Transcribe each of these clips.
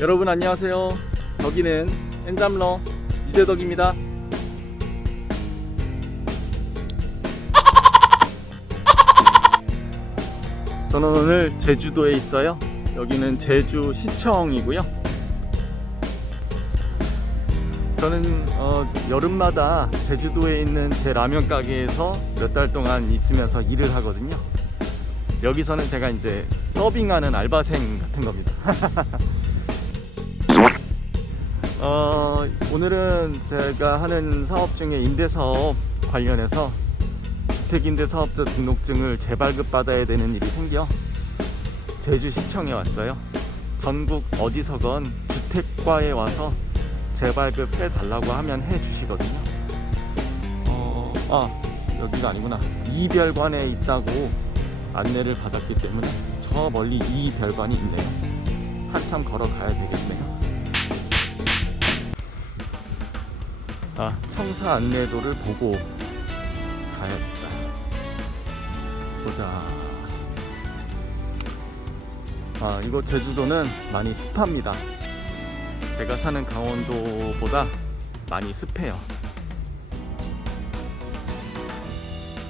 여러분 안녕하세요. 여기는 엔잠러 이재덕입니다. 저는 오늘 제주도에 있어요. 여기는 제주 시청이고요. 저는 어, 여름마다 제주도에 있는 제 라면 가게에서 몇 달 동안 있으면서 일을 하거든요. 여기서는 제가 이제 서빙하는 알바생 같은 겁니다. 어, 오늘은 제가 하는 사업 중에 임대사업 관련해서 주택임대 사업자 등록증을 재발급 받아야 되는 일이 생겨 제주시청에 왔어요. 전국 어디서건 주택과에 와서 재발급 해달라고 하면 해주시거든요. 어, 아, 여기가 아니구나. 이별관에 있다고 안내를 받았기 때문에 저 멀리 이별관이 있네요. 한참 걸어가야 되겠네요. 아, 청사 안내도를 보고 가야겠다. 보자. 아, 이곳 제주도는 많이 습합니다. 제가 사는 강원도보다 많이 습해요.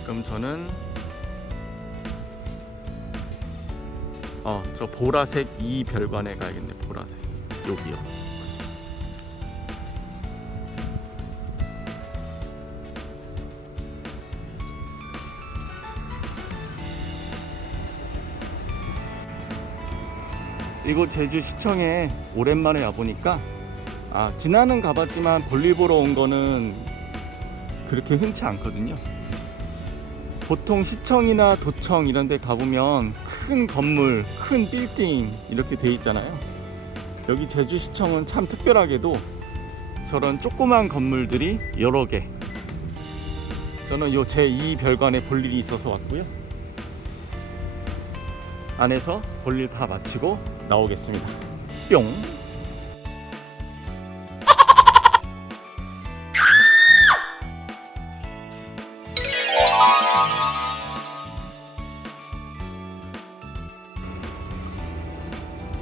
그럼 저는 어, 저 보라색 이 별관에 가야겠네. 보라색. 여기요. 이곳 제주시청에 오랜만에 와보니까 아 지나는 가봤지만 볼일 보러 온 거는 그렇게 흔치 않거든요. 보통 시청이나 도청 이런 데 가보면 큰 건물, 큰 빌딩 이렇게 돼 있잖아요. 여기 제주시청은 참 특별하게도 저런 조그만 건물들이 여러 개. 저는 요 제2 별관에 볼 일이 있어서 왔고요. 안에서 볼일 다 마치고 나오겠습니다. 뿅.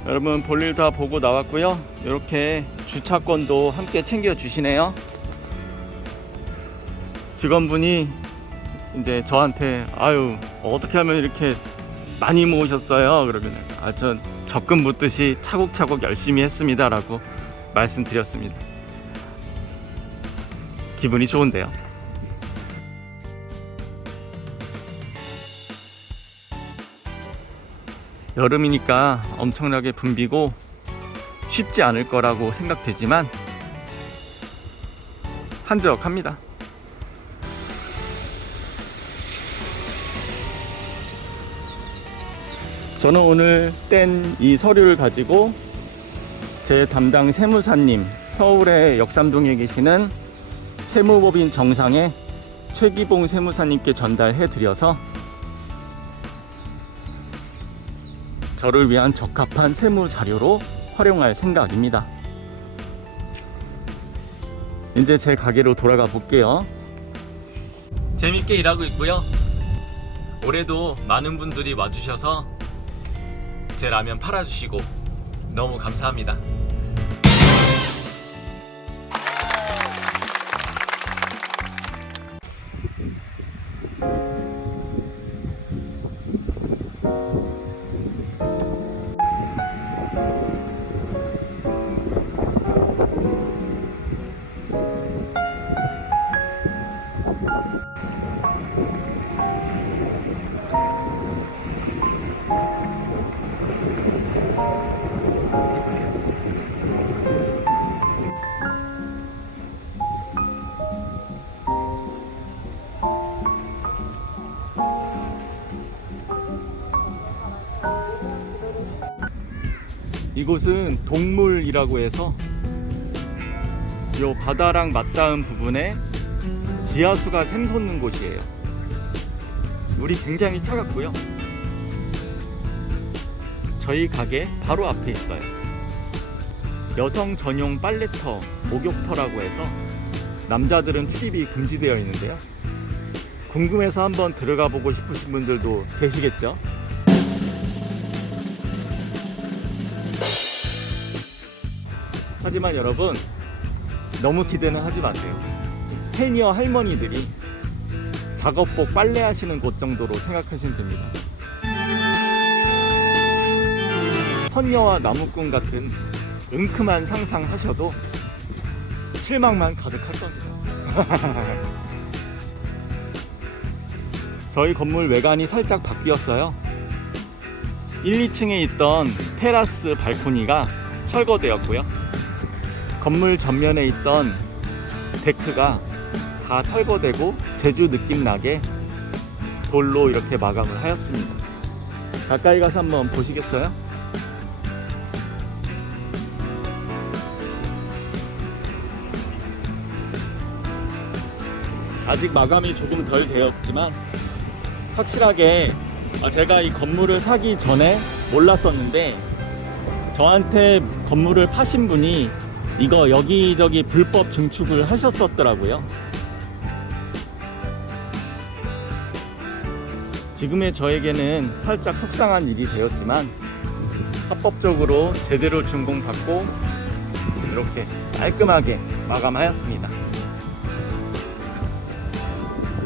여러분 볼일 다 보고 나왔고요. 이렇게 주차권도 함께 챙겨 주시네요. 직원분이 이제 저한테 아유 어떻게 하면 이렇게 많이 모으셨어요. 그러면 아, 전 적금 묻듯이 차곡차곡 열심히 했습니다 라고 말씀드렸습니다. 기분이 좋은데요. 여름이니까 엄청나게 붐비고 쉽지 않을 거라고 생각되지만 한적합니다. 저는 오늘 뗀 이 서류를 가지고 제 담당 세무사님 서울의 역삼동에 계시는 세무법인 정상에 최기봉 세무사님께 전달해 드려서 저를 위한 적합한 세무 자료로 활용할 생각입니다. 이제 제 가게로 돌아가 볼게요. 재밌게 일하고 있고요. 올해도 많은 분들이 와주셔서 제 라면 팔아주시고 너무 감사합니다. 이곳은 동물이라고 해서 요 바다랑 맞닿은 부분에 지하수가 샘솟는 곳이에요. 물이 굉장히 차갑고요. 저희 가게 바로 앞에 있어요. 여성 전용 빨래터, 목욕터라고 해서 남자들은 출입이 금지되어 있는데요. 궁금해서 한번 들어가 보고 싶으신 분들도 계시겠죠? 하지만 여러분 너무 기대는 하지 마세요. 세니어 할머니들이 작업복 빨래 하시는 곳 정도로 생각하시면 됩니다. 선녀와 나무꾼 같은 은큼한 상상하셔도 실망만 가득할 겁니다. 저희 건물 외관이 살짝 바뀌었어요. 1, 2층에 있던 테라스 발코니가 철거되었고요. 건물 전면에 있던 데크가 다 철거되고 제주 느낌 나게 돌로 이렇게 마감을 하였습니다. 가까이 가서 한번 보시겠어요? 아직 마감이 조금 덜 되었지만 확실하게 아, 제가 이 건물을 사기 전에 몰랐었는데 저한테 건물을 파신 분이 이거 여기저기 불법 증축을 하셨었더라고요. 지금의 저에게는 살짝 속상한 일이 되었지만 합법적으로 제대로 준공받고 이렇게 깔끔하게 마감하였습니다.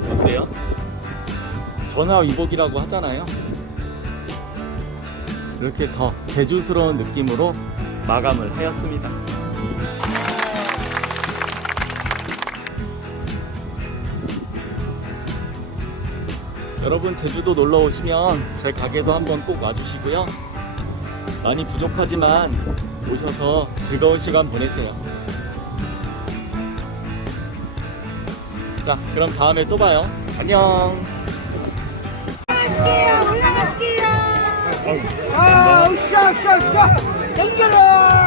어때요? 전화 위복이라고 하잖아요. 이렇게 더 제주스러운 느낌으로 마감을 하였습니다. 여러분 제주도 놀러 오시면 제 가게도 한번 꼭 와주시고요. 많이 부족하지만 오셔서 즐거운 시간 보내세요. 자, 그럼 다음에 또 봐요. 안녕. 올라갈게요. 아, 으쌰, 으쌰, 으쌰. 땡겨라.